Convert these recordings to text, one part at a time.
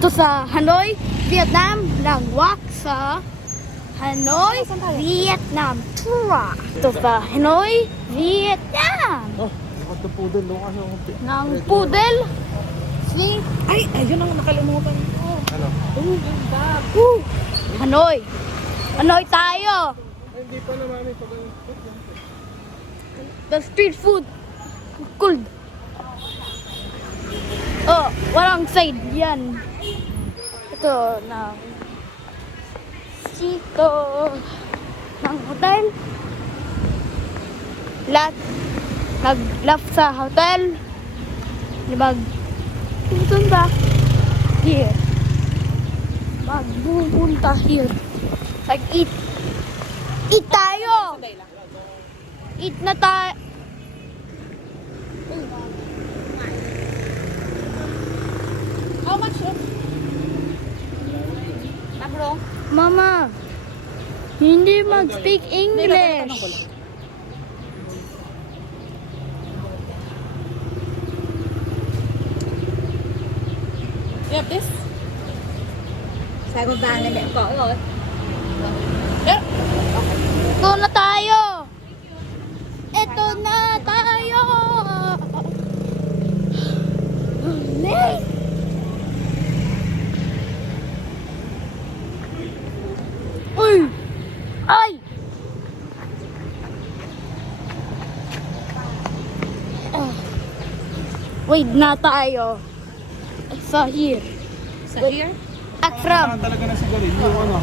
Ito sa Hanoi, Vietnam, nagwalk sa Hanoi, Vietnam tour. Ito sa Hanoi, Vietnam. Oh, the poodle. Doon kasi ako. Ng poodle. Si Ay, ayun ang nakalimutan ko. Ano? Oh, ganda. Hanoi. Hanoi tayo. Ay, hindi pa naman. Pag The street food. Cold. Oh, walang side yan. Ito ng sito ng hotel. Lahat nag-love sa hotel. Magpupunta here. Magpupunta here. Eat. Eat tayo. Eat na tayo. How much? Bro? Mama, hindi mag-speak English. You have this? Sabi ba na din ko? Yeah. Ito na tayo. Ito na tayo. Nice. Uy! Ay! Wait na tayo. Sa here. Sa here? Back from. talaga na sigarilyo yung ano.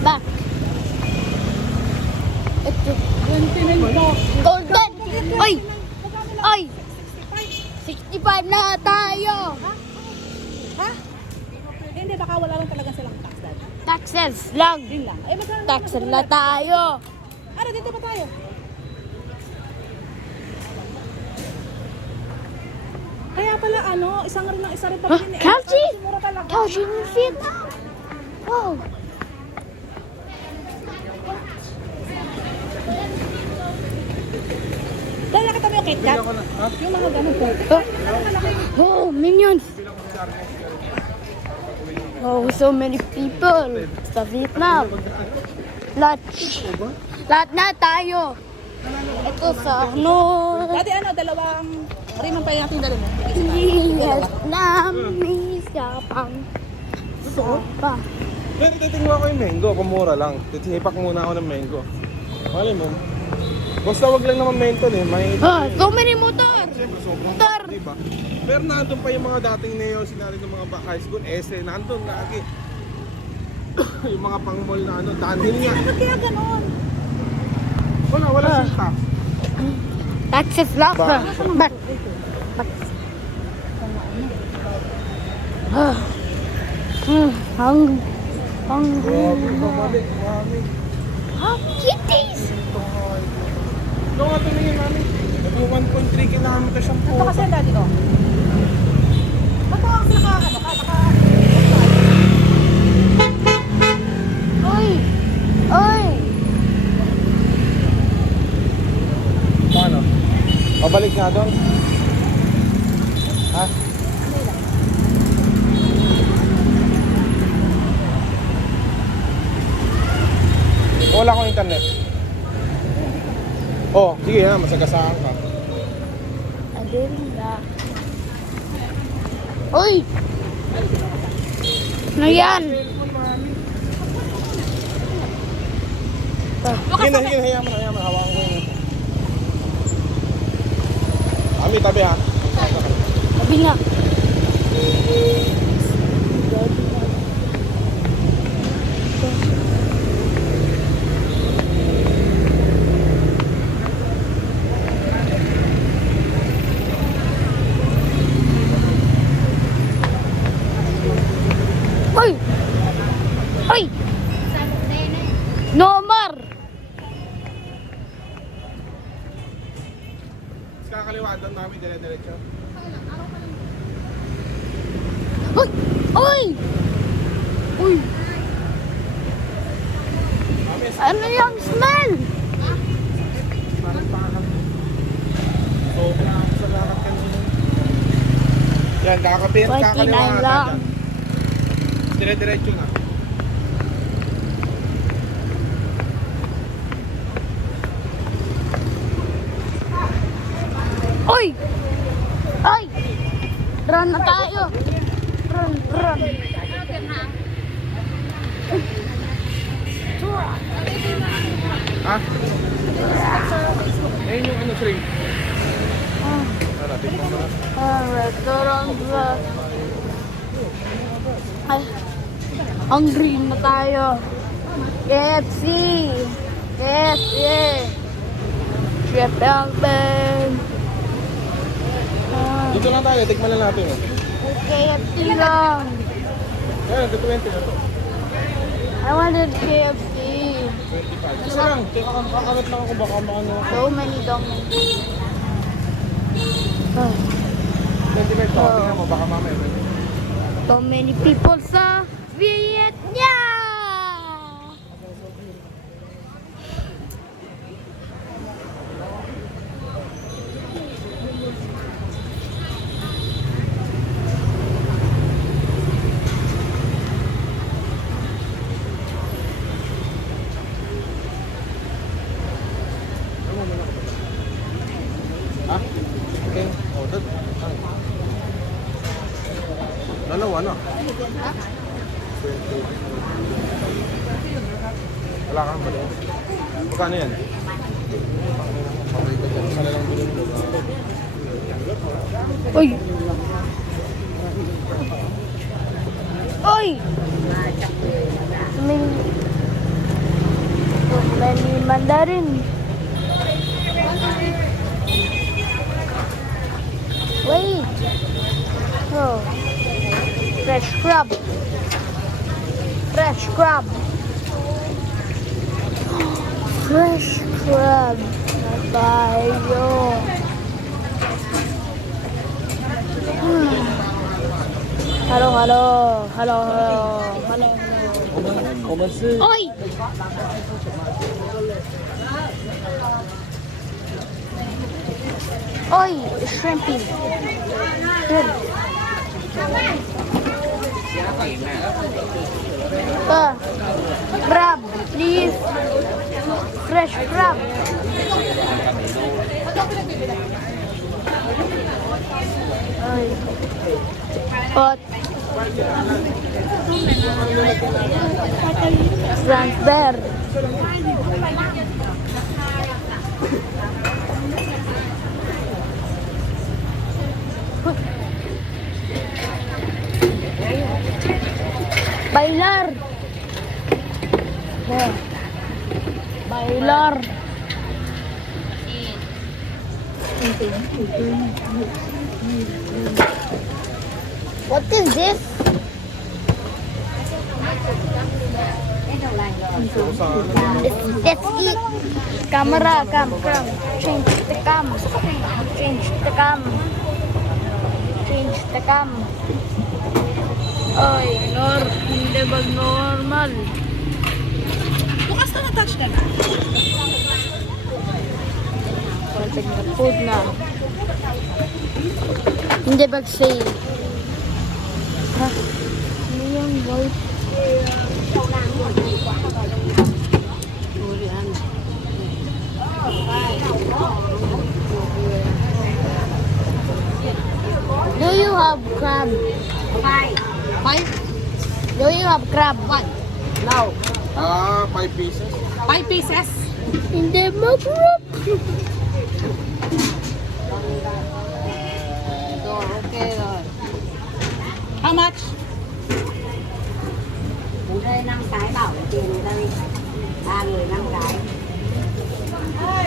Back. Ito. Golden. Ay! Ay! 65 na tayo. Ha? Hindi, baka wala lang talaga silang tax dad. Taxes lang. Yun lang. Ay, magkano? Taxes na tayo. Ano, dito ba tayo? Kaya pala ano, isa rin pa Huh? din eh. Couchy? Mura talaga. Couchy in Vietnam. Wow. Dahil nakita mo yung KitKat? Yung mga ganun po. Oh, minions. Oh, so many people sa Vietnam. Lahat na tayo. Ito sa Hanoi. Dati ano, dalawang rimang pa yung ating dalawa. Vietnam, isapang sopa. Pero titingnan ko yung mango, kumura lang. Titipak muna ako ng mango. Mali mo. Basta wag lang naman mental eh. May... Ah, so many motor. Siyempre, sobrang Motor. diba? Pero nandun pa yung mga dating neo, sinari ng mga high school, essay, nandun lagi. Yung mga pang-mall na ano, dahil nga. Ba't kaya ganon? Wala sinta. Taxes lang. Back. Ah. Hungry. Mami. Ah, kitties. Ito nga tumingin namin. Nag 1.3 kilometers ang Ito po. kasi dati oh. Ba't ako Oy. Oy. Paano? Pabalik nga doon. Ha? Wala akong internet. Oh, sige ha, masagasaan ka. Adela. Oy. Ano yan? Sige na, hayaan mo, hawakan ko yun. Kami, tabi ha. Sabi nga. Oy! Oy! No more! Kakaliwa doon namin, dire-diretso. Uy! Uy! Uy! Ano yung smell? Sobra ako sa lakad kanina. Yan, kakaliwa 49 lang. dyan. Dire-diretso na. Oy! Oy! Run na tayo! Run, run! Ha? Ayun yung ano, shrimp. Ah, Tara, tikman mo na. restaurant ba? Ay, hungry na tayo. KFC! KFC! Chef Elton! Dito lang tayo, tikman lang natin. KFC lang! Ayan, 20 na to. I wanted KFC. 25. Isa lang, kakagat lang ako baka maano. So many dumplings. Oh, 25 to, tingnan mo, baka mamaya. so many people sa Vietnam! Ha? Okay. Oh, dad. Ay. Dalawa na. 20. Wala kang balik. Magkano yan? Isa na lang bilhin mo. Uy! Uy! Many mandarin. Wait! Oh. Fresh crab. Fresh crab. Fresh crab. Tayo. Hello, hello. Hello, hello. Hello. Oi! Oi, shrimpy. Shrimp. Crab, please. Fresh crab. Oi. Hot. Transfer. Bailar. Yeah. Bailar. What is this? Let's eat. Camera, cam. Change the cam. Change the cam. Change the cam. Oy, hindi ba normal? Bukas na na-touch na na. Konting na food na. Hindi ba sale? Ha? Ano yung white? Do you have crab? Five. Do you have crab? One. No. 5 pieces. 5 pieces. Hindi mo crab. Okay. How much? Đây 5 cái bảo tiền đây 3 người 5 cái.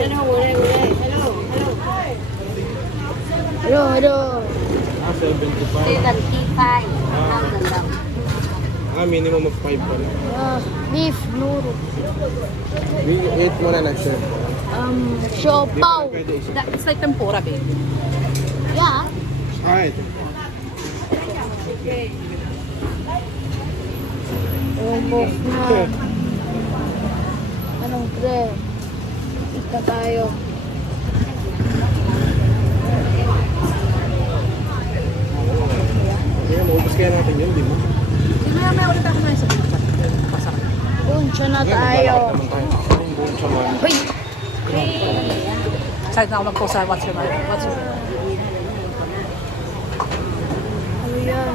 Hello, hello. Hello. 75. Đây cần key file 5.000 đồng. Minimum of 5 pa lang. Beef noodle. 8 muna na siya. Siopaw. It's like tempura, babe. Yeah. Alright. Ubos na. Anong pre? Ika tayo. Ayan, maubos kaya natin yun, di mo? Sino yung may ulit Diyan na tayo. Uy! Excited na ako mag-post sa what's your What's your Ano yan?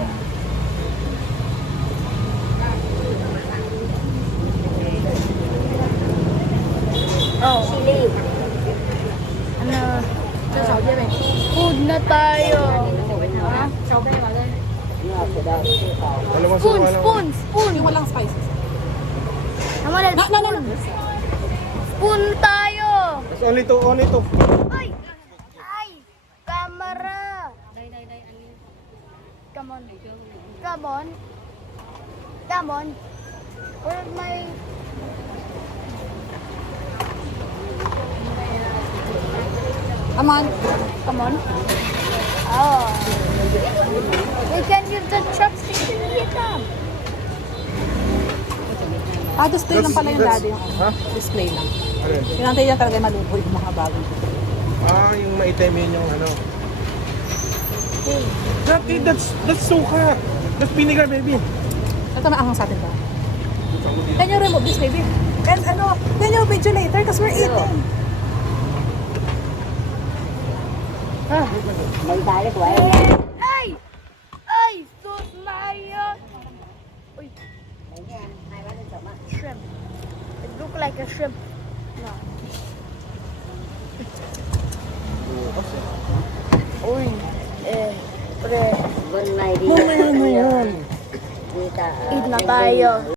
Oh, Sili. ano? Food na tayo. Ha? Alam mo, Spoon, spoon, spoon. Yung walang spices. Naman, spoon. Spoon tayo. It's only to. Ay! Ay! Camera! Come on. Come on. Come on. Where's my... Come on. Come on. Oh. We can use the chopsticks and eat them. Display lang pala yung daddy. Ha? Display lang. Ano yun? Pinantay yan talaga maluto yung mga bagong. Yung maitim yun yung ano. That's suka. That's vinegar, baby. Ito maanghang sa atin ba? Can you remove this, baby? And can you video later? Because we're eating. May tayo ko ay. Ay! Ay! Sus Mayo! Uy, shrimp. It look like a shrimp. No. Uy, pre. Gun may di. Ano yan? Kita. Eat na tayo.